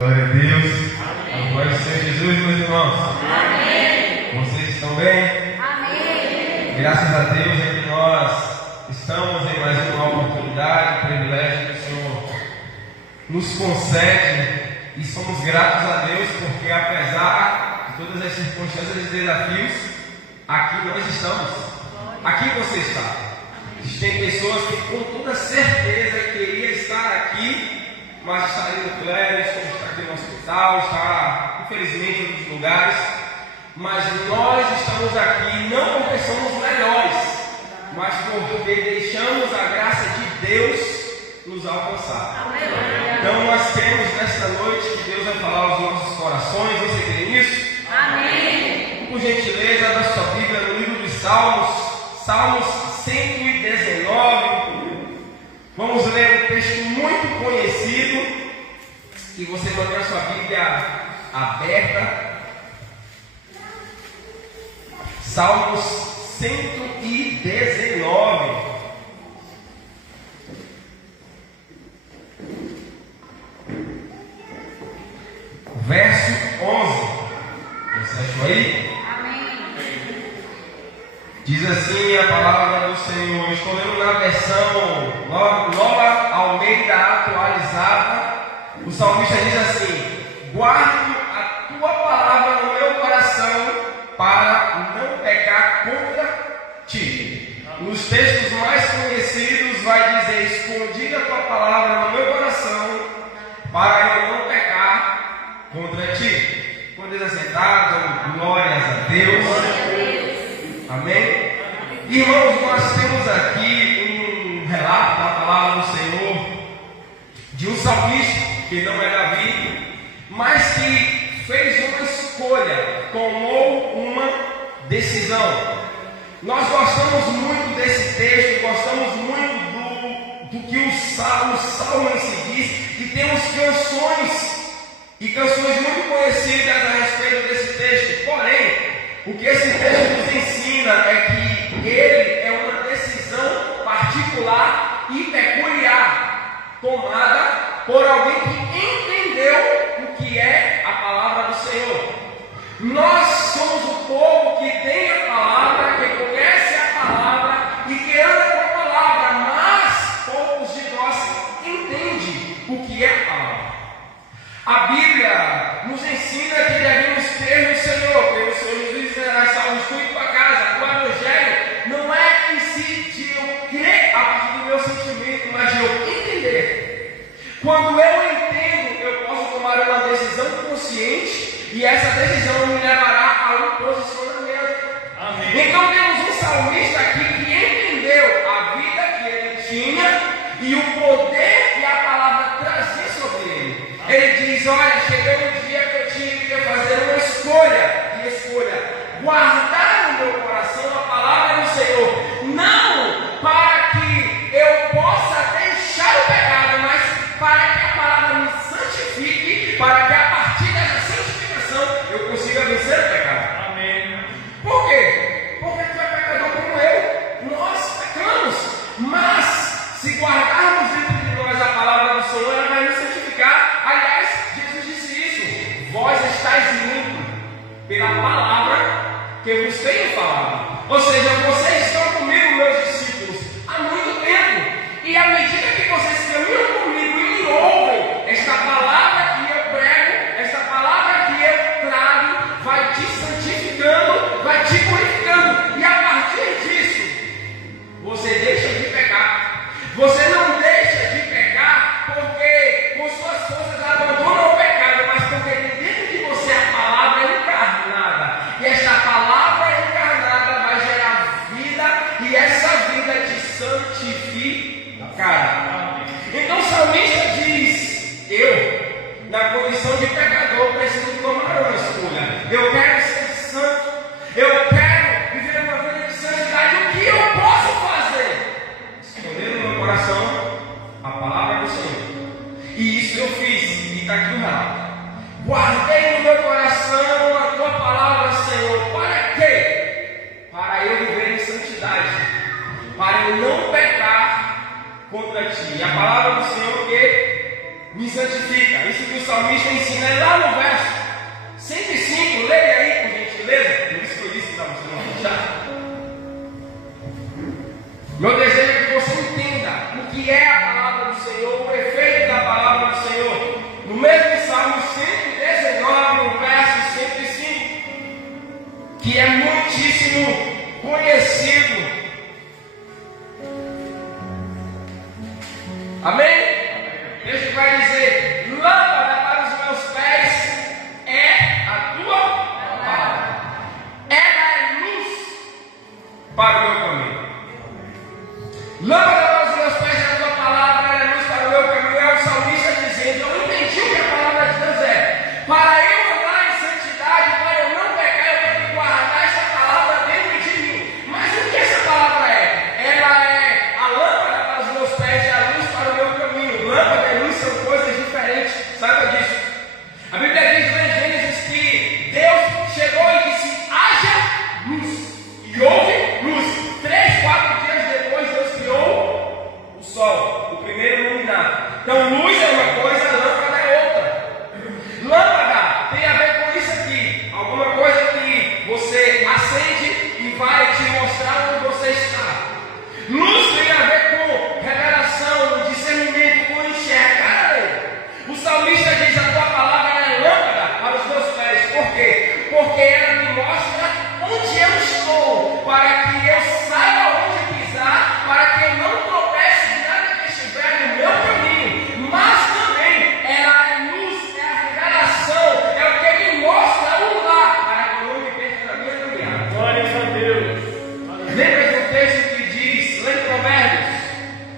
Glória a Deus. Glória ao Senhor Jesus, meus irmãos. Amém. Vocês estão bem? Amém. Graças a Deus é que nós estamos em mais uma oportunidade, um privilégio que o Senhor nos concede e somos gratos a Deus porque apesar de todas as circunstâncias e desafios, aqui nós estamos. Aqui você está. Existem pessoas que com toda certeza queriam estar aqui, mas está ali no prédio, está aqui no hospital, está infelizmente em outros lugares. Mas nós estamos aqui não porque somos melhores, mas porque deixamos a graça de Deus nos alcançar. Então nós queremos nesta noite que Deus vai falar aos nossos corações. Você crê nisso? Amém. Por gentileza, da sua Bíblia no livro dos Salmos, Salmos 119. Vamos ler um texto muito conhecido, que você vai ter a sua Bíblia aberta. Salmos 119. Verso 11. Você achou aí? Diz assim a palavra do Senhor. Estou lendo na versão Nova Almeida atualizada. O salmista diz assim: guardo a tua palavra no meu coração para não pecar contra ti. Nos textos mais conhecidos vai dizer: escondi a tua palavra no meu coração para eu não pecar contra ti. Quando assentados, glórias a Deus. Amém? Irmãos, nós temos aqui um relato da palavra do Senhor de um salmista que não é Davi, mas que fez uma escolha, tomou uma decisão. Nós gostamos muito desse texto, gostamos muito do que o Salmo em si diz, e temos canções muito conhecidas a respeito desse texto. Porém, o que esse texto nos ensina é que ele é uma decisão particular e peculiar, tomada por alguém que entendeu o que é a palavra do Senhor. Nós somos o povo que tem a palavra, que conhece a palavra e que anda com a palavra, mas poucos de nós entendem o que é a palavra. A Bíblia nos ensina que devemos ter no Senhor, porque o Senhor nos diz na Salmos: fui para casa. O Evangelho não é em si de eu crer a partir do meu sentimento, mas de eu entender. Quando eu entendo, eu posso tomar uma decisão consciente e essa decisão me levará a um posicionamento. Amém. Então temos um salmista aqui que entendeu a vida que ele tinha e o poder que a palavra trazia sobre ele. Ele diz: olha, chegou um dia que eu tive que fazer uma escolha. E escolha: guardar no meu coração a palavra do Senhor. Não para que eu possa deixar o pecado, mas para que a palavra me santifique, para que a partir dessa santificação eu consiga vencer o pecado. Amém. Por quê? Porque tu é pecador como eu. Nós pecamos. Mas se guardarmos dentro de nós a palavra do Senhor, ela vai nos santificar. Aliás, Jesus disse isso: vós estáis limpos pela palavra que vos tenho falado. Ou seja, vocês estão comigo, meus discípulos, há muito tempo. E à medida que vocês caminham comigo e me ouvem, esta palavra que eu prego, esta palavra que eu trago, vai te santificando, vai te purificando. E a partir disso, você deixa de pecar. Você não deixa de pecar porque com suas forças abandona o pecado, mas porque dentro de você a palavra é encarnada. E esta palavra encarnada vai gerar vida, e essa vida te santificará. Então o salmista diz: eu, na condição de pecador, preciso tomar uma escolha. Eu quero ser santo, eu quero viver uma vida de santidade. O que eu posso fazer? Escolher no meu coração a palavra do Senhor. E isso eu fiz, e está aqui o relato. Guardei no meu coração a tua palavra, Senhor. Para quê? Para eu viver em santidade, para eu não pecar contra ti. E a palavra do Senhor que me me santifica. Isso que o salmista ensina é lá no verso 105. Leia aí, por gentileza. Por isso que eu disse para você não fechar. Meu desejo é que você entenda o que é a palavra do Senhor, o efeito da palavra do Senhor. No mesmo Salmo 119, no verso 105, que é muitíssimo conhecido. Amém? Deus vai dizer: lâmpada para os meus pés é a tua palavra. Ela é luz para o meu caminho. Lâmpada para os meus pés é a tua palavra, ela é luz para o meu caminho. É o salmista dizendo: eu entendi o que a palavra de Deus é. Para eu andar em santidade, para eu não pecar, eu tenho que guardar essa palavra dentro de mim. Mas o que essa palavra é? Ela é a lâmpada para os meus pés e a luz para o meu caminho. Lâmpada e luz são coisas diferentes, saiba disso. A Bíblia diz lá em Gênesis que Deus chegou e disse: haja luz. E houve luz. 3, 4 dias depois, Deus criou o sol, o primeiro iluminado. Então, luz é uma coisa, lâmpada é outra. Lâmpada tem a ver com isso aqui. Alguma coisa que você acende e vai te mostrar onde você está. Luz tem a ver com revelação, discernimento, com enxergar. O salmista diz: a tua palavra é lâmpada para os meus pés. Por quê? Porque ela me mostra onde eu estou, para que eu saiba onde pisar, para que eu não tropece em nada que estiver no meu caminho. Mas também ela é luz, é a revelação, é o que me mostra o lugar, para que eu não me perca na minha caminhada. Glória a Deus. Lembra de um texto que diz, lá em Provérbios: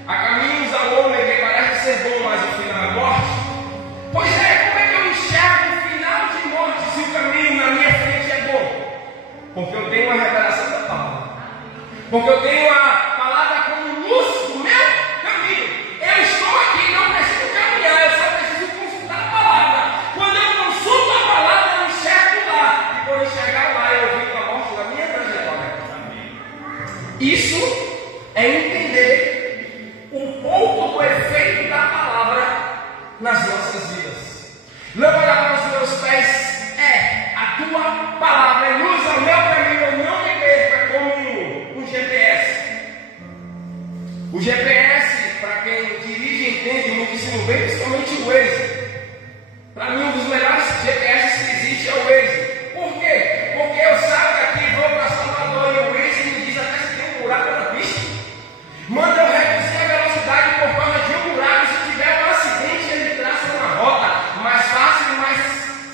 há caminhos ao homem que parece ser bom, mas o final é morte? Pois é, como é que eu enxergo o final de morte se o caminho na minha frente é bom? Porque eu tenho uma revelação da palavra. Porque eu tenho a palavra como luz do meu caminho. Eu estou aqui, não preciso caminhar, eu só preciso consultar a palavra. Quando eu consulto a palavra, eu enxergo lá. E quando eu enxergar lá, eu evito a morte da minha trajetória. Isso é entender um pouco do efeito da palavra nas nossas vidas. Lâmpada para os meus pés é a tua palavra, é luz ao meu caminho, eu não me perca como um GPS. O GPS, para quem dirige e entende muitíssimo bem, principalmente o Waze. Para mim, um dos melhores GPS que existe é o Waze. Por quê? Porque eu saio daqui, vou para Salvador e o Waze me diz até se tem um buraco na pista. Manda eu reduzir a velocidade por causa de um buraco. Se tiver um acidente, ele traça uma rota mais fácil e mais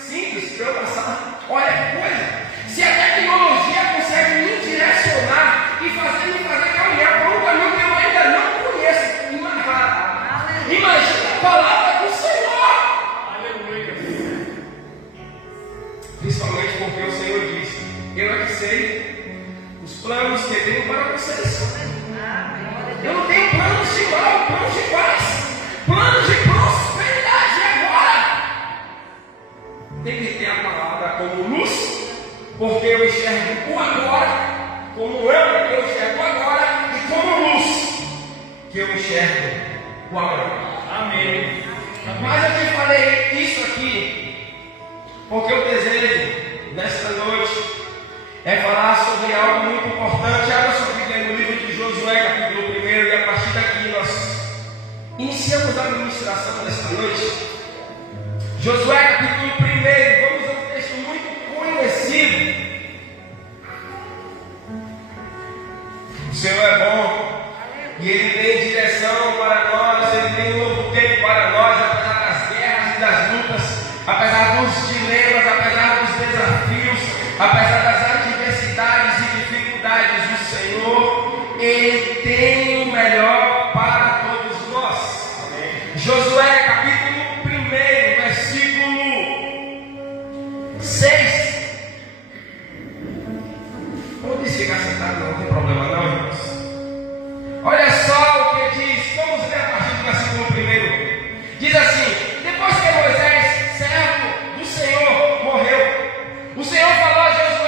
simples para eu passar. Olha que coisa! Se a tecnologia consegue me direcionar e me fazer caminhar por um caminho que eu ainda não conheço, imagina a palavra do Senhor! Aleluia. Principalmente porque o Senhor disse: eu é que sei os planos que tenho para vocês. Eu não tenho planos de mal, planos de paz, planos de prosperidade agora. Tem que ter a palavra como luz, porque eu enxergo o agora, como lâmpada que eu enxergo agora, e como luz que eu enxergo o agora. Amém. Mas eu te falei isso aqui porque o desejo nesta noite é falar sobre algo muito importante. Abra sua Bíblia no livro de Josué, capítulo 1, e a partir daqui nós iniciamos a administração desta noite. Josué, capítulo 1, vamos a um texto muito conhecido. O Senhor é bom e Ele tem direção para nós, Ele tem um novo tempo para nós, apesar das guerras e das lutas, apesar dos dilemas, apesar dos desafios, apesar das adversidades e dificuldades. O Senhor, Ele tem o melhor para todos nós. Josué, capítulo 1, versículo 6. Pode ficar sentado, não tem problema não, irmãos. Olha só o que diz. Vamos ler a partir do versículo 1. Diz assim: depois que Moisés, servo do Senhor, morreu, o Senhor falou a Josué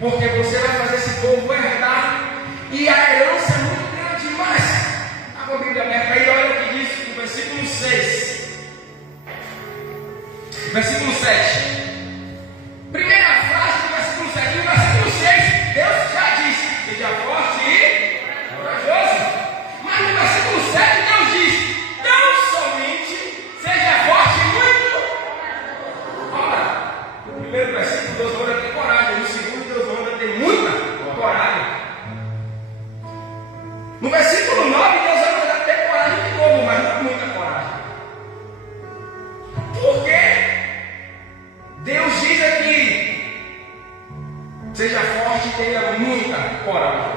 porque você vai fazer esse povo herdar, e a herança é muito grande demais. Está com a Bíblia aberta aí, olha o que diz no versículo 6. Versículo 7. Primeira frase do versículo 7. No versículo 6, Deus já disse: seja forte e corajoso. Mas no versículo 7, Deus diz: não somente seja forte e muito. Ora, no primeiro versículo, Deus manda ter coragem. No segundo, Deus manda ter muita coragem. No versículo 9, Deus vai mandar ter coragem de novo, mas não muita coragem. Por quê? Deus diz aqui: seja forte e tenha muita coragem.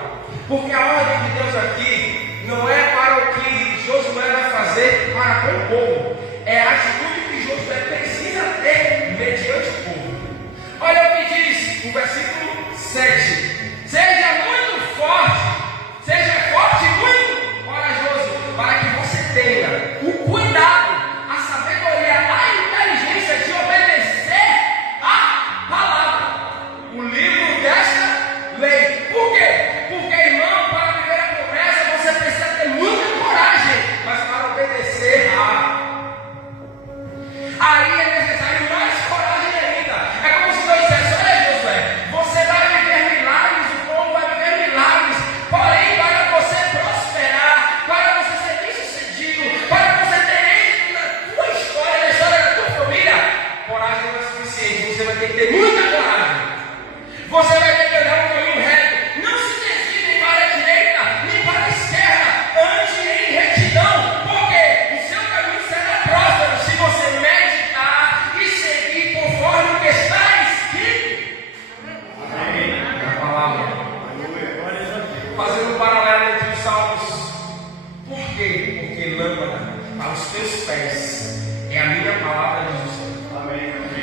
Porque a ordem de Deus aqui não é para o que Josué vai fazer para com o povo, é a atitude que Josué precisa ter mediante o povo. Olha o que diz o versículo 7: seja muito forte, seja forte e muito corajoso, para que você tenha o cuidado, a sabedoria, a inteligência de obedecer a palavra, o livro desta lei. Por quê? Porque, irmão, para viver a promessa você precisa ter muita coragem, mas para obedecer aí é necessário mais coragem ainda. É como se Deus dissesse: olha, Josué, você vai viver milagres, o povo vai viver milagres, porém, para você prosperar, para você ser bem sucedido, para você ter êxito na tua história, na história da tua família, coragem não é suficiente. Você vai ter que ter muita coragem. Você vai ter que andar um caminho reto. Não se desvie nem para a direita, nem para a esquerda. Ande em retidão, porque o seu caminho será próspero se você meditar e seguir conforme o que está escrito na palavra. Fazendo um paralelo entre os salmos. Por quê? Porque lâmpada para os teus pés é a minha palavra de justiça.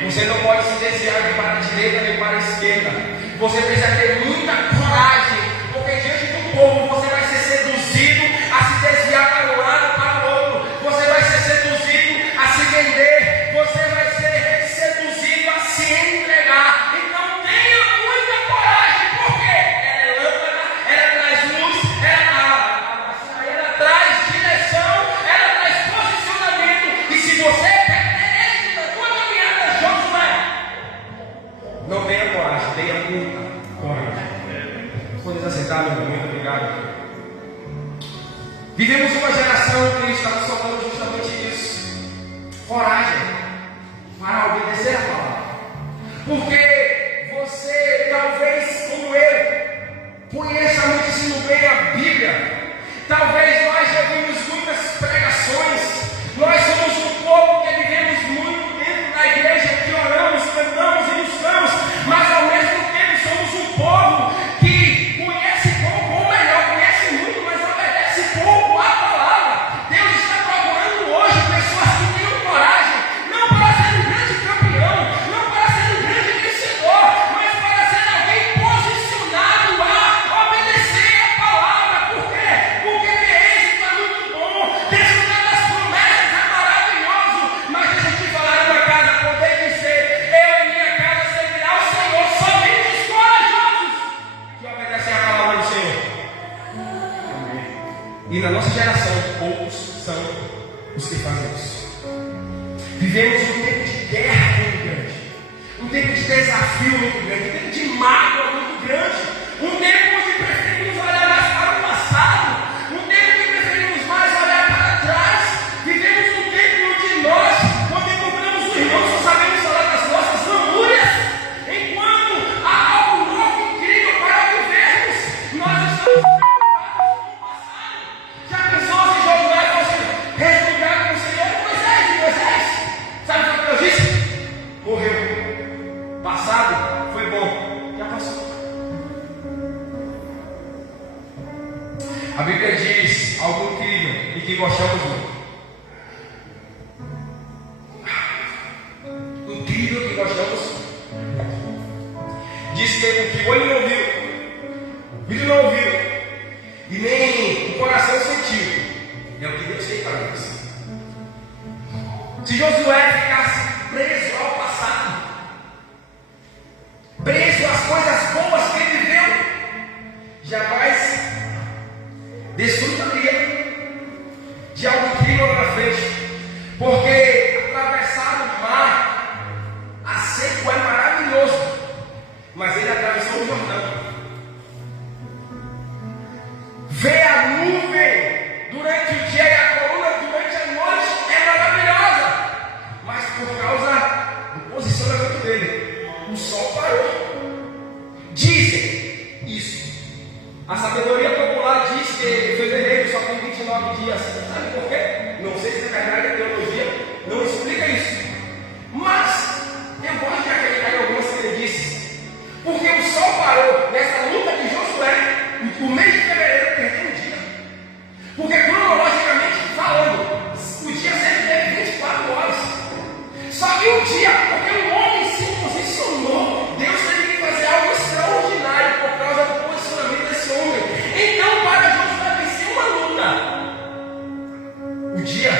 Você não pode se desviar nem para a direita nem para a esquerda. Você precisa ter muita coragem, porque diante do povo você vai ser seduzido a se desviar para um lado para o outro. Você vai ser seduzido a se vender. Você vai ser seduzido a se entregar. Então tenha muita coragem, porque ela é lâmpada, ela traz luz, ela traz direção, ela traz posicionamento. E se você quer ter êxito na tua caminhada, Josué, não tenha coragem, tenha muita coragem. Quando está sentado, muito obrigado. Vivemos uma geração que está nos falando justamente isso: coragem para obedecer a palavra. Porque você, talvez como eu, conheça muitíssimo bem a Bíblia. Talvez nós já vimos muitas pregações. Nós somos um povo que vivemos muito dentro da igreja, que oramos, cantamos e buscamos, mas ao mesmo tempo somos um povo que conhece pouco, ou melhor, conhece muito, mas obedece pouco à palavra. Deus está procurando hoje pessoas que tenham coragem, não para ser um grande campeão, não para ser um grande vencedor, mas para ser alguém posicionado a obedecer a palavra. Por quê? Porque ter êxito é muito bom, desfrutar das promessas é maravilhoso, mas deixa eu te falar uma casa, poder dizer: eu e minha casa servirá ao Senhor. Somente os corajosos que obedecem a palavra do Senhor. E na nossa geração, poucos são os que fazem isso. Vivemos um tempo de guerra muito grande, um tempo de desafio muito grande, um tempo de mágoa muito grande, um tempo onde preferimos olhar mais para o passado, um tempo que preferimos mais olhar para trás. Vivemos um tempo onde nós, quando encontramos o irmão, só sabemos falar das nossas lamúrias, enquanto há algo novo, incrível para vivermos. Nós estamos preocupados com o passado. Já pensou se Josué fosse resmungar com o Senhor? Moisés, sabe o que Deus disse? Morreu. Passado foi bom, já passou. A Bíblia diz algo incrível e que gostamos muito. Incrível que gostamos muito. Diz que o que o olho não viu, o vídeo não ouviu, e nem o coração sentiu, é o que Deus tem para nós. Se Josué ficasse preso ao passado, preso às coisas boas desfrutaria de algo incrível na frente, porque atravessar o mar a seco é maravilhoso, mas ele atravessou o Jordão. Ver a nuvem durante o dia e a coluna durante a noite é maravilhosa, mas por causa do posicionamento dele, o sol parou. Dizem isso. A sabedoria popular diz que fevereiro só tem 29 dias. Sabe por quê? Não sei se é verdade, a teologia não explica isso. Mas eu gosto de acreditar em algumas crendices. Porque o sol parou nessa luta de Josué. O mês de fevereiro perdeu um dia. Porque cronologicamente falando, o dia sempre teve 24 horas. Só que um dia, porque o homem se posicionou, Deus teve que fazer algo extraordinário por causa do posicionamento desse homem. Então, para Josué vencer uma luta, o dia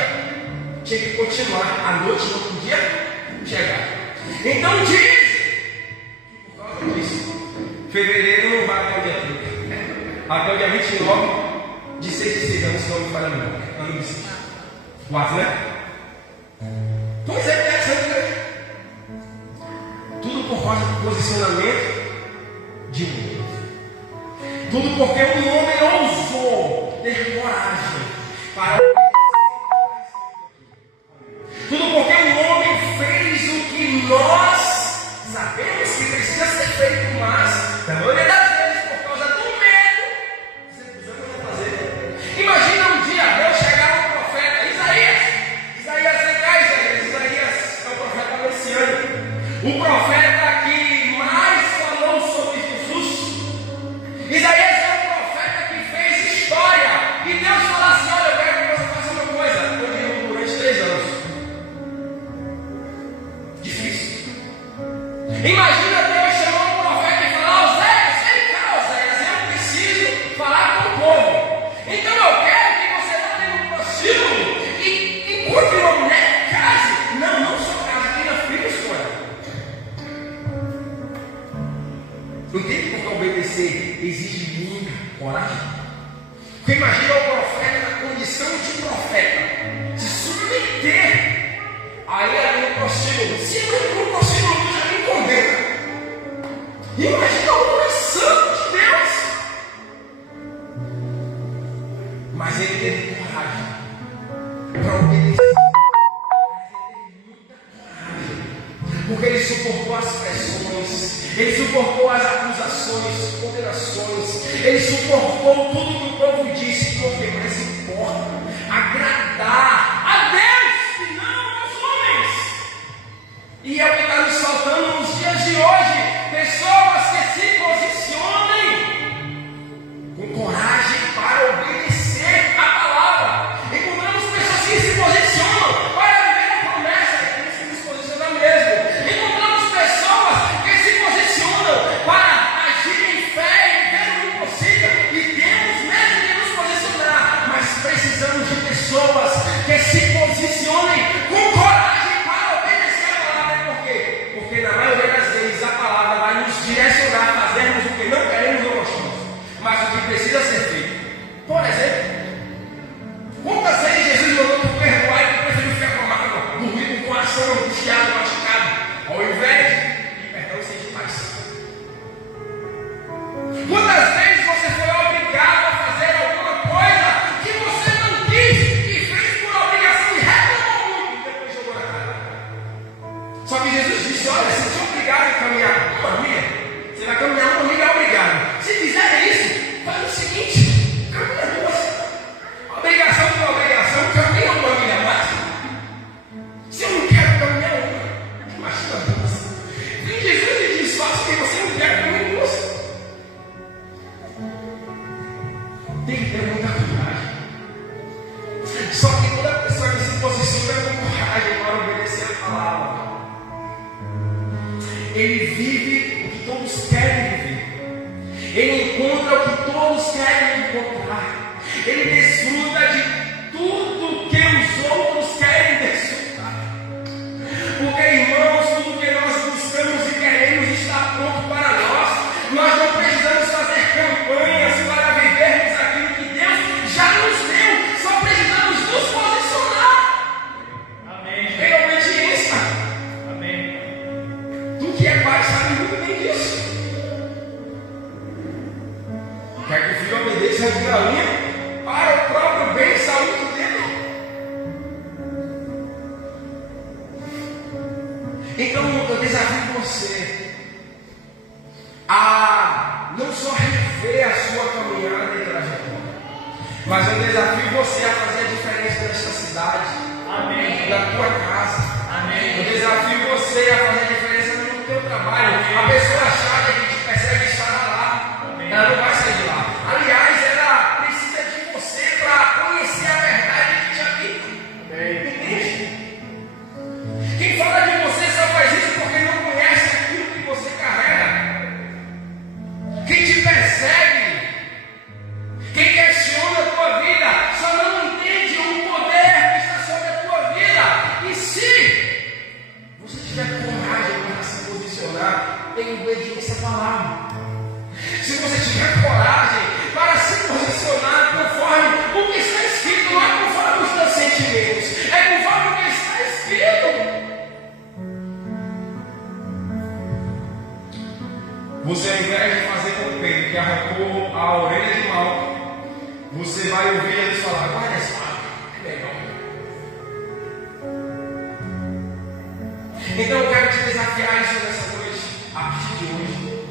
tinha que continuar, a noite não podia chegar. Então dizem que por causa disso, fevereiro não vai até o dia 30. Até o dia 29 de 6 de 6 anos, se não me falha não. Ano bissexto. Quase, né? Pois é, interessante, né? Tudo por causa do posicionamento de um homem. Tudo porque um homem ousou ter coragem para. Tudo porque um homem fez o que nós sabemos que precisa ser feito, mas da maioria das vezes, por causa do medo, precisamos fazer. Imagina um dia Deus chegar ao profeta Isaías. Isaías é o profeta messiânico. O profeta que mais falou sobre Jesus. Isaías é o profeta que fez história. E Deus fala assim: olha, eu quero que você faça uma coisa. Eu digo durante 3 anos. Difícil. Imagina Deus chamar um profeta e falar: Oséias, vem cá, Oséias, eu preciso falar com o povo. Então eu quero que você vá no prostíbulo e encontre uma mulher, case. Não só case, tenha filhos com ela. Entende porque obedecer exige muita coragem? Porque imagina o profeta na condição de profeta se submeter a ele no prostíbulo. Se não no prostíbulo, tu já me condena. Imagina o homem santo de Deus. Mas ele teve coragem para obedecer. Porque ele suportou as pressões, ele suportou as acusações, condenações, ele suportou tudo que o povo disse, porque mais importa agradar a Deus e não aos homens. E é o que está nos faltando nos dias de hoje, pessoas que se posicionem com coragem para obedecer a palavra. Encontramos pessoas que se posicionam para viver a promessa, e temos que nos posicionar mesmo. Encontramos pessoas que se posicionam para agir em fé e viver o impossível, e temos mesmo que nos posicionar, mas precisamos de pessoas que se posicionem com coragem para obedecer a palavra. Por quê? Porque na maioria das vezes a palavra vai nos direcionar a fazermos o que não queremos ou gostamos, mas o que precisa ser feito. Por exemplo, quantas vezes Jesus mandou tu perdoar e tu preferiu ficar com a mágoa, dormir com o coração angustiado, machucado, ao invés de perdão e sentir paz? Quantas vezes você foi obrigado a fazer alguma coisa que você não quis e fez por obrigação e reclamou muito e depois jogou na cara? Só que Jesus disse: olha, se te obrigado a caminhar uma milha, você vai caminhar uma milha obrigado. Se fizer isso, faz o seguinte: caminha 2. Obrigação por obrigação, caminha uma milha mais. Se eu não quero caminhar uma, imagina 2. E Jesus lhe diz: faça o que você não quer, caminhar 2. Tem que ter muita coragem. Só que toda pessoa que se posiciona com coragem para obedecer a palavra, ele vive o que todos querem viver. Ele encontra o que todos querem encontrar. Ele desfruta de tudo que os outros querem desfrutar. Porque, irmãos, tudo que nós buscamos e queremos está pronto para nós. Nós não precisamos fazer campanhas para vivermos aquilo que Deus já não só rever a sua caminhada e trajetória, mas eu desafio você a fazer a diferença nesta cidade, Amém. na tua casa. Amém. Eu desafio você a fazer a diferença no teu trabalho. A pessoa chata que te persegue estará lá, ela não vai sair de lá. Aliás, ela precisa de você para conhecer a verdade que te habita. Entende? Quem fala de você só faz isso porque não conhece aquilo que você carrega. Quem te persegue, quem questiona a tua vida, só não entende o poder que está sobre a tua vida. E se você tiver coragem para se posicionar em obediência à palavra, se você tiver coragem para se posicionar conforme o que está escrito, não é conforme os teus sentimentos, é conforme o que está escrito. Você, ao invés de fazer como Pedro, que arrancou a orelha de mal, você vai ouvir eles falar: guarda essa palavra, que legal. Então eu quero te desafiar isso nessa noite, a partir de hoje.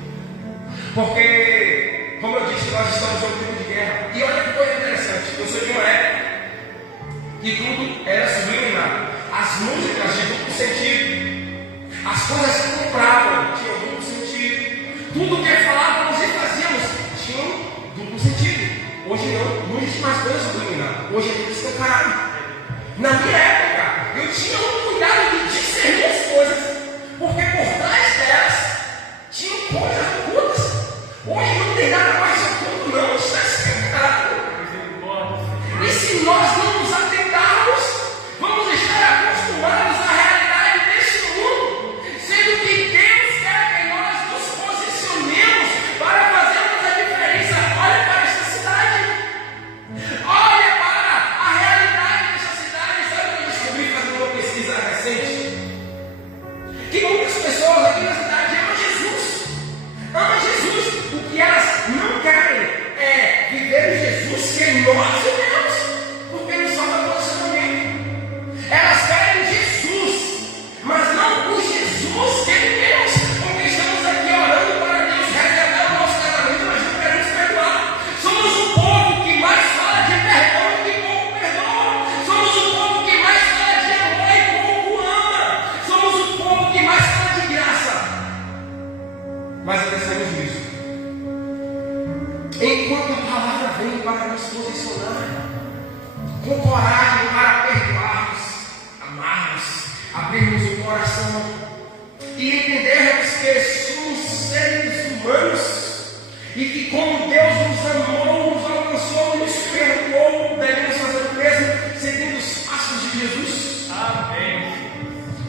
Porque, como eu disse, nós estamos em um tempo de guerra. E olha que coisa interessante, eu sou de uma época que tudo era subliminar. As músicas de duplo sentido, as coisas que compravam tinham duplo sentido. Tudo que falávamos e fazíamos tinha um duplo sentido. Hoje não existe mais coisa subliminar. Hoje é tudo escancarado. Na minha época, eu tinha um cuidado de discernir as coisas, porque por trás delas tinham coisas ocultas. Hoje não tem nada mais oculto, não, está escancarado. E se nós não nos atentarmos, vamos estar acostumados à realidade deste mundo, sendo que Deus quer que nós nos posicionemos para fazermos a diferença. Olha para esta cidade, olha para a realidade desta cidade. Sabe o que eu descobri fazendo uma pesquisa recente? Que muitas pessoas aqui na cidade amam Jesus. Amam Jesus. O que elas não querem é viver o Jesus que nós vivemos, porque nos falta posicionamento. Elas querem Jesus, mas não o Jesus que vivemos, porque estamos aqui orando para Deus resgatar o nosso casamento, mas não queremos perdoar. Somos um povo que mais fala de perdão e que pouco perdoa. Somos um povo que mais fala de amor e pouco ama. Somos um povo que mais fala de graça, mas esquecemos disso. Enquanto a palavra vem para nos posicionar com coragem para perdoarmos, amarmos, abrirmos o coração e entendermos que somos seres humanos e que como Deus nos amou, nos alcançou, nos perdoou, devemos fazer o mesmo seguindo os passos de Jesus. Amém.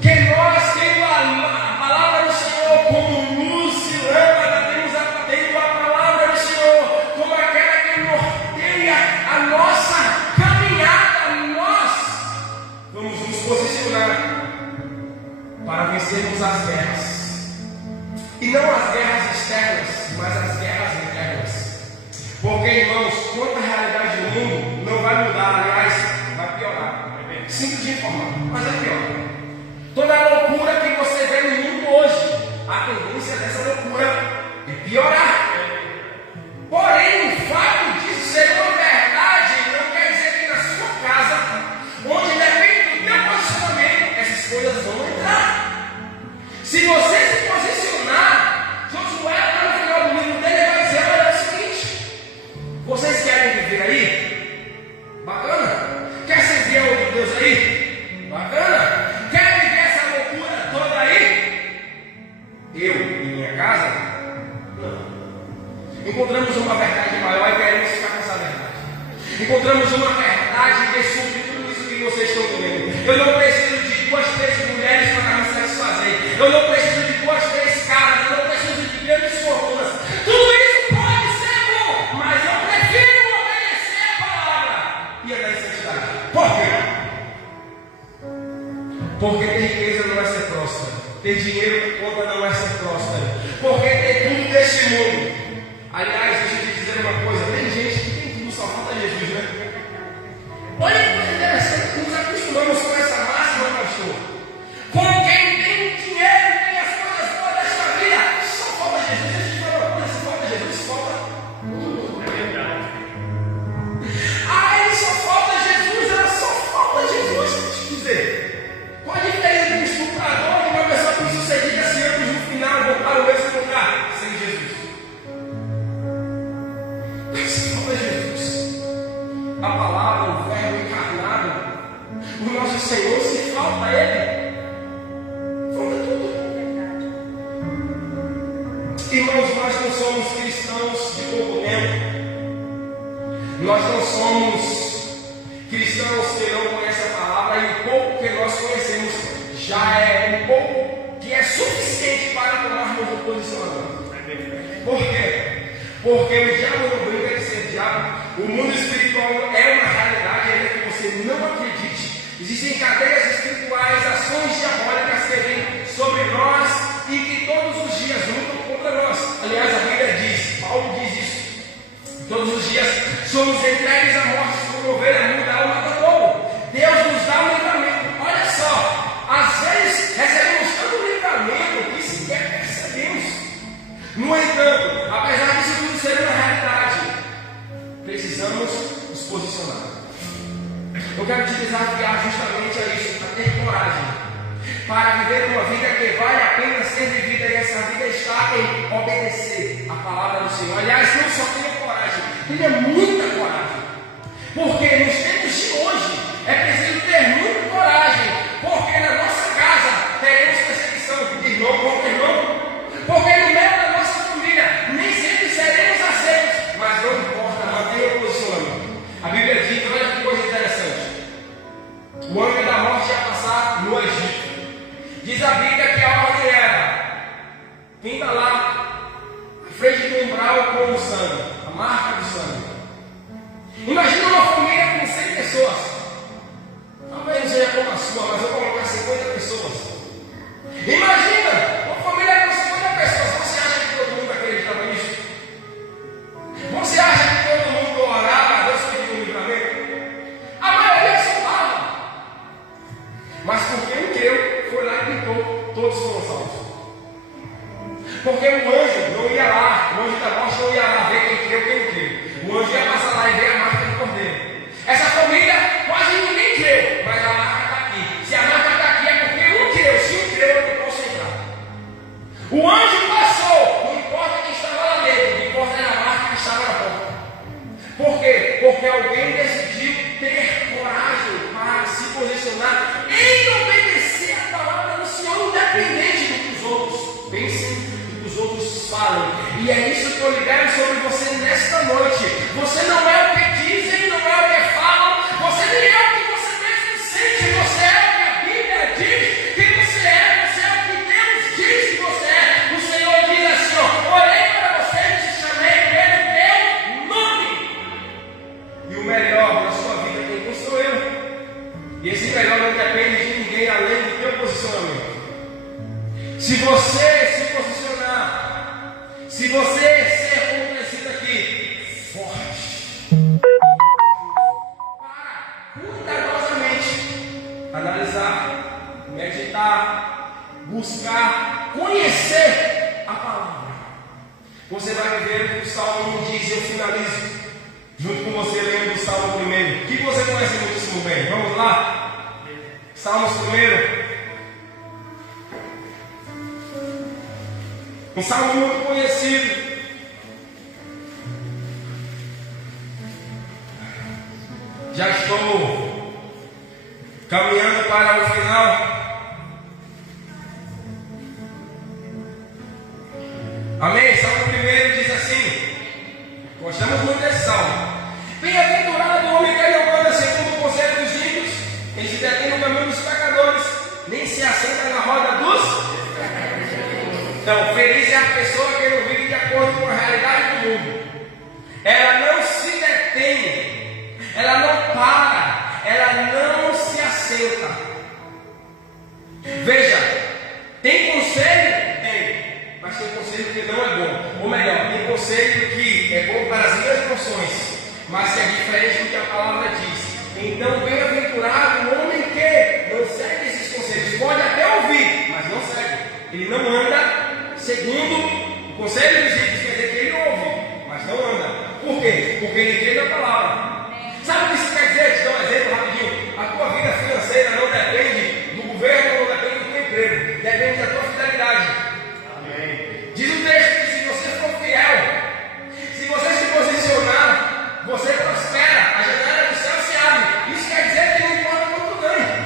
Que nós, tendo a palavra do Senhor como luz e lâmpada, tendo a palavra do Senhor como aquela que norteia a nossa caminhada, nós vamos nos posicionar para vencermos as guerras. E não as guerras externas, mas as guerras internas. Porque, irmãos, quanto a realidade do mundo não vai mudar, aliás, vai piorar. Simples de informar, mas é pior. Toda a loucura que você vê no mundo hoje, a tendência dessa loucura é piorar. Porém, o fato de ser uma verdade não quer dizer que na sua casa, onde depende do teu posicionamento, essas coisas vão entrar. Se você se posicionar, Josué, lá no final do livro dele, vai dizer: olha, é o seguinte, vocês querem viver aí? Bacana? Quer servir a outro Deus aí? Bacana? Quer viver essa loucura toda aí? Eu e minha casa? Não. Encontramos uma verdade maior e queremos ficar com essa verdade. Encontramos uma verdade que supre tudo isso que vocês estão vendo. Eu não preciso de 2, 3 mulheres para me satisfazer. Eu não preciso de 2, 3 caras. Eu não preciso de grandes fortunas. Tudo isso pode ser bom, mas eu prefiro obedecer a palavra e a da santidade. Por quê? Porque ter riqueza não é ser próspero. Ter dinheiro na conta não é ser próspero. Porque ter tudo deste mundo. Aliás, deixa eu te dizer uma coisa: tem gente que tem tudo, só falta Jesus, né? Olha que coisa interessante, nos acostumamos com essa máxima, pastor. Com quem tem dinheiro, tem as coisas boas desta vida, só falta Jesus. Deixa eu te falar uma coisa: se falta Jesus, falta do Senhor, se falta Ele, falta tudo. Irmãos, nós não somos cristãos de pouco tempo. Nós não somos cristãos que não conhecem a palavra, e o pouco que nós conhecemos já é um pouco que é suficiente para tomarmos um posicionamento. Por quê? Porque o diabo não brinca de ser diabo. O mundo espiritual é uma realidade, ainda que você não acredite. Existem cadeias espirituais, ações diabólicas que vêm sobre nós e que todos os dias lutam contra nós. Aliás, a Bíblia diz, Paulo diz isso. Todos os dias somos entregues à morte como ovelha muda, alma do lobo. Deus nos dá um livramento. Olha só, às vezes recebemos tanto livramento que sequer percebemos. No entanto, apesar disso tudo ser uma realidade, precisamos nos posicionar. Eu quero te desafiar justamente a isso, a ter coragem para viver uma vida que vale a pena ser vivida, e essa vida está em obedecer a palavra do Senhor. Aliás, não só tenha coragem, tenha muita coragem, porque nos tempos de hoje é preciso ter muita coragem, porque na nossa casa teremos perseguição de irmão contra irmão, porque no meio da nossa família nem sempre seremos aceitos, mas não importa, mantenha o posicionamento. A Bíblia diz, olha que coisa interessante, o anjo da morte ia passar no Egito. Diz a Bíblia que a ordem era: quem está lá à frente do umbral com o sangue, a marca do sangue. Imagina uma família com 100 pessoas. Talvez não seja como a sua, mas eu vou colocar 50 pessoas. Imagina uma família com 50 pessoas. Você acha que todo mundo acreditava nisso? Você acha que todo mundo orava a Deus pedindo um livramento? A maioria soltava. Mas porque um creu, foi lá e gritou, todos foram salvos. Porque o anjo não ia lá, o anjo da morte não ia lá ver quem creu, quem não creu. O anjo ia passar lá e ver a marca do cordeiro. Essa família quase ninguém creu, mas a marca está aqui. Se a marca está aqui é porque um creu, se um creu eu não posso entrar. O anjo passou, não importa quem estava lá dentro, não importa era a marca que estava na porta. Por quê? Porque alguém decidiu ter coragem para se posicionar em obedecer a palavra do Senhor, independente do que os outros pensem, do que os outros falem. E é isso que eu libero sobre você nesta noite. Você não é o que dizem, não é o que falam, você nem é o que você mesmo sente, você é o que a Bíblia diz que você é o que Deus diz que você é. O Senhor diz assim, ó, olhei para você e te chamei pelo teu nome. E o melhor na sua vida quem construiu eu. E esse melhor não depende de ninguém além do teu posicionamento. Se você se posicionar, se você ser conhecido aqui, forte, para cuidadosamente analisar, meditar, buscar, conhecer a palavra, você vai viver o que o Salmo 1 diz. Eu finalizo junto com você lendo o Salmo 1, que você conhece muitíssimo bem. Vamos lá? Salmos 1. Um salmo muito conhecido. Já estou caminhando para o final. Amém? Salmo 1 diz assim. Gostamos muito desse salmo. Bem-aventurado o homem que não anda segundo o conselho dos ímpios, nem se detém no caminho dos pecadores, nem se assenta na roda dos. Então, feliz é a pessoa que não vive de acordo com a realidade do mundo. Ela não se detém, ela não para, ela não se assenta. Veja, tem conselho? Tem, mas tem conselho que não é bom. Ou melhor, tem conselho que é bom para as minhas emoções, mas que é diferente do que a palavra diz. Então, bem-aventurado o homem que não segue esses conselhos. Pode até ouvir, mas não segue. Ele não anda segundo o conselho dos ímpios, quer dizer que ele ouve, mas não anda. Por quê? Porque ele crê na palavra. Sabe o que isso quer dizer? Te dou um exemplo rapidinho. A tua vida financeira não depende do governo, não depende do teu emprego, depende da tua fidelidade. Amém. Diz o texto que se você for fiel, se você se posicionar, você prospera, a janela do céu se abre. Isso quer dizer que não importa quanto ganha.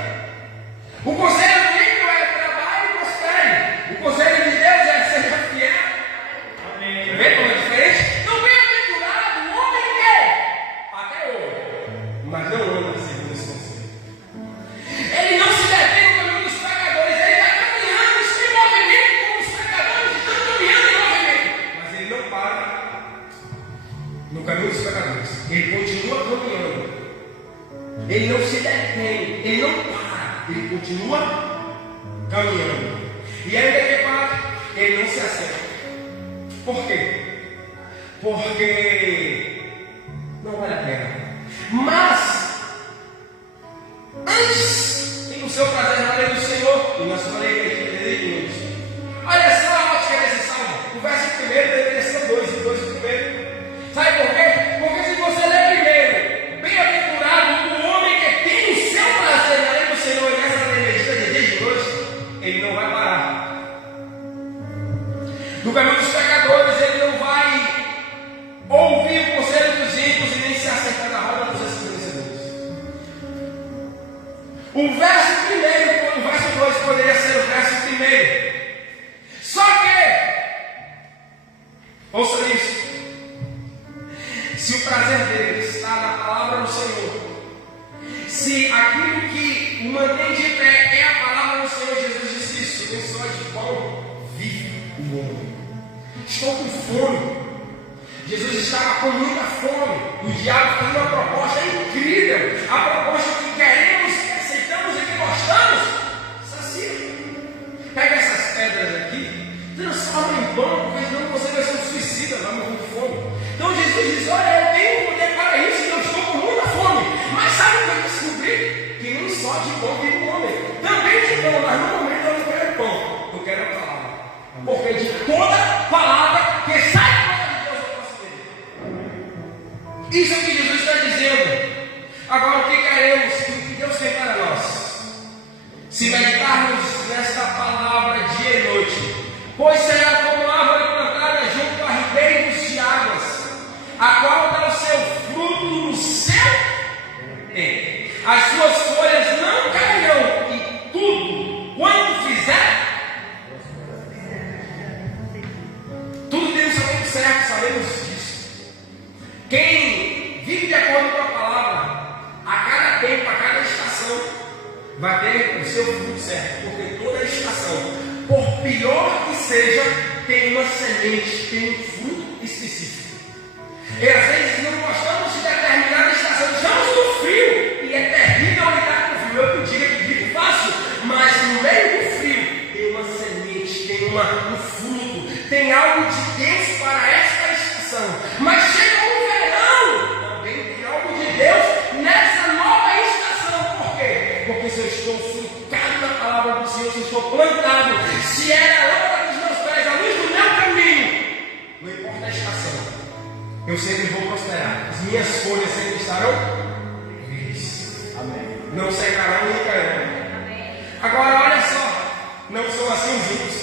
no caminho dos pecadores. Ele continua caminhando. Ele não se detém, ele não para, ele continua caminhando. E ainda que para, ele não se acerta. Por quê? Porque não vale a pena. Mas, antes, tem o seu prazer na lei do Senhor, e nós falei aqui desde hoje. Olha só a ótica desse salmo. O verso primeiro deveria ser 2, e 2 o primeiro. Sabe por quê? Porque se você ler primeiro, bem-aventurado o homem que tem o seu prazer na lei do Senhor, e nessa energia de dia de hoje, ele não vai parar. No caminho dos pecadores, ele não vai ouvir o conselho dos ímpios e nem se acertar na roda dos esclarecedores. O verso primeiro, o verso 2 poderia ser o verso primeiro. Só que, ouça isso, se o prazer dele está na palavra do Senhor, se aquilo que o mantém de pé é a palavra do Senhor, Jesus disse isso: nem só de pão vive o homem. Estou com fome. Jesus estava com muita fome. O diabo fez uma proposta incrível. A proposta que queremos, que aceitamos e que gostamos. Sacia. Pega essas pedras aqui, transforma em pão, porque senão você vai ser um suicida, vai morrer de fome. Então Jesus diz: olha, eu tenho poder para isso, e eu estou com muita fome. Mas sabe o que eu descobri? Que nem só de pão vive o homem. Também de pão, mas no momento eu não quero pão, eu quero a palavra. Porque de toda palavra que sai da boca de Deus eu posso ver. Isso é o que Jesus está dizendo. Agora, o que queremos? O que Deus tem para nós? Se meditarmos nesta palavra dia e noite, pois será como árvore plantada junto a ribeiros de águas, a qual dá o seu fruto no seu tempo. As suas folhas não cairão, e tudo quanto fizer, tudo tem o seu tempo certo, sabemos disso. Quem vive de acordo com a palavra, a cada tempo, a cada estação, vai ter o seu fruto certo, porque toda estação, por pior que seja, tem uma semente, tem um fruto específico. E às vezes não gostamos de determinada estação, estamos no frio, e é terrível lidar com o frio. Eu te digo que vivo fácil, mas no meio do frio tem uma semente, tem um fruto, tem algo de Deus para esta estação. Mas chega o verão, também tem algo de Deus nessa nova estação. Por quê? Porque se eu estou fincado na palavra do Senhor, se eu estou plantado, se é a lâmpada dos meus pés, a luz do meu caminho, não importa a estação, eu sempre vou prosperar. As minhas folhas sempre estarão verdes. Amém. Não secarão nem cairão. Amém. Agora olha só, não são assim os ímpios,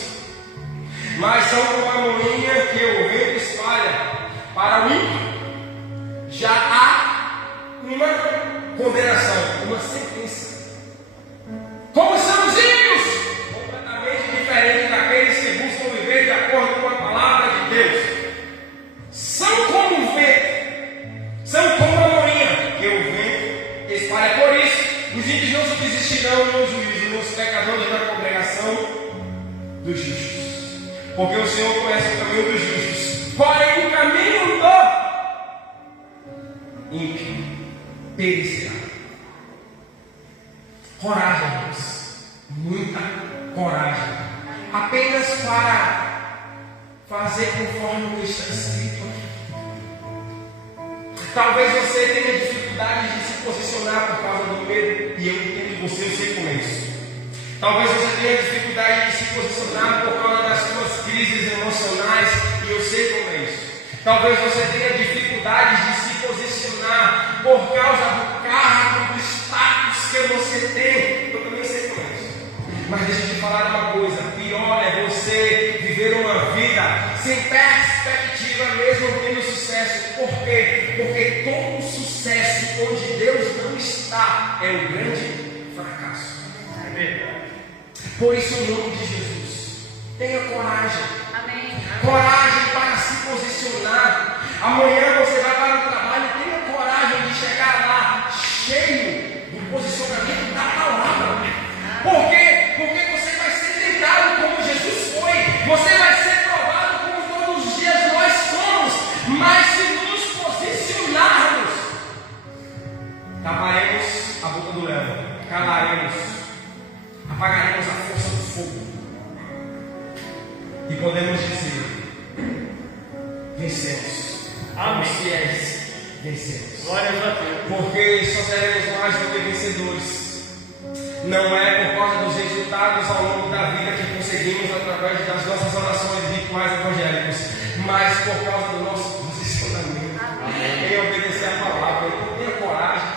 mas são como a moinha que o vento espalha. Para o ímpio já há uma condenação, uma sentença. Como são os ímpios? Completamente diferente daqueles que buscam viver de acordo com a palavra de Deus. São como o vento, são como a moinha que o vento espalha. Por isso, os ímpios não subsistirão no juízo, nos pecadores na congregação dos justos. Porque o Senhor conhece o caminho dos justos, porém o caminho do ímpio perecerá. Coragem, irmãos, muita coragem, apenas para fazer conforme o que está escrito aqui. Talvez você tenha dificuldade de se posicionar por causa do medo, e eu entendo você, eu sei como é isso. Talvez você tenha dificuldade de se posicionar por causa das suas crises emocionais, e eu sei como é isso. Talvez você tenha dificuldade de se posicionar por causa do cargo, do status que você tem. Eu também sei como é isso. Mas deixa eu te falar uma coisa: pior é você viver uma vida sem perspectiva, mesmo tendo sucesso. Por quê? Porque todo sucesso onde Deus não está é um grande fracasso. É verdade. Por isso, em nome de Jesus, tenha coragem. Amém. Coragem para se posicionar. Amanhã você vai para o trabalho, tenha coragem de chegar lá cheio do posicionamento da palavra. Por quê? Porque você vai ser tentado como Jesus foi. Você vai ser provado como todos os dias nós somos. Mas se nos posicionarmos podemos dizer: vencemos. Amém. Os fiéis vencemos. Glória a Deus. Porque só seremos mais do que vencedores. Não é por causa dos resultados ao longo da vida que conseguimos através das nossas orações e rituais evangélicos, mas por causa do nosso posicionamento em obedecer a palavra. Eu não tenho coragem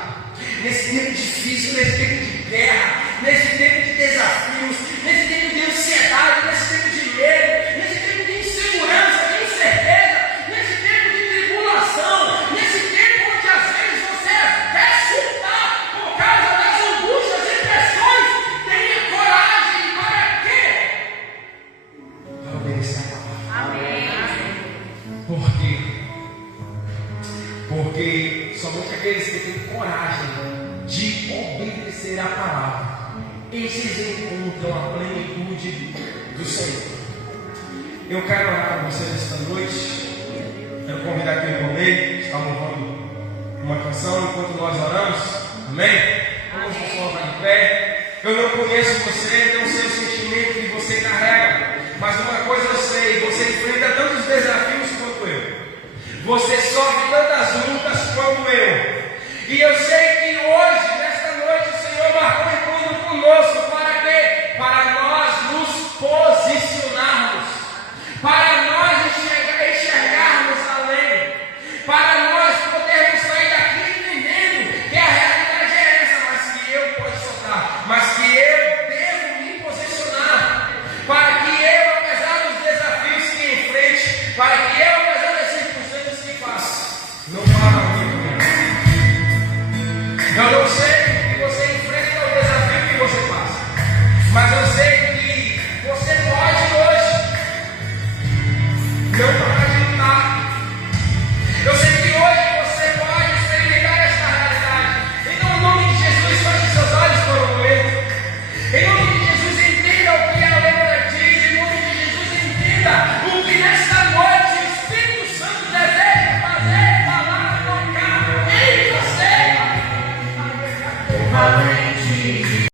nesse tempo difícil, nesse tempo de guerra, nesse tempo de desafios, nesse tempo de ansiedade, nesse tempo de medo, nesse tempo de insegurança, de incerteza, nesse tempo de tribulação, nesse tempo onde às vezes você quer surtar por causa das angústias e pressões. Tenha coragem. Para quê? Para obedecer a palavra. Amém. Por quê? Porque somente aqueles que têm coragem de obedecer a palavra, esses encontram a plenitude do Senhor. Eu quero orar com vocês esta noite. Quero convidar aqui o irmão que está louvando uma canção enquanto nós oramos. Amém? Vamos nos colocar de pé. Eu não conheço você, não sei o sentimento que você carrega, mas uma coisa eu sei: você enfrenta tantos desafios quanto eu. Você sofre tantas lutas quanto eu. E eu sei que hoje, nesta noite, o Senhor marcou um encontro conosco. Para quê? Para nós nos posicionarmos, para nós enxergarmos além, para nós podermos sair daqui entendendo que a realidade é essa, mas que eu posso soltar, mas que eu devo me posicionar, para que eu, apesar dos desafios que enfrente, para que eu, apesar das circunstâncias que passo, não para comigo. Eu não sei o que você enfrenta, o desafio que você passa, mas eu sei que você pode hoje não parar de lutar. Eu sei que hoje você pode experimentar esta realidade. Então, em nome de Jesus, feche seus olhos por um momento. Em nome de Jesus, entenda o que a letra diz. Em nome de Jesus, entenda o que nesta noite o Espírito Santo deseja fazer, falar, tocar em você. Valente.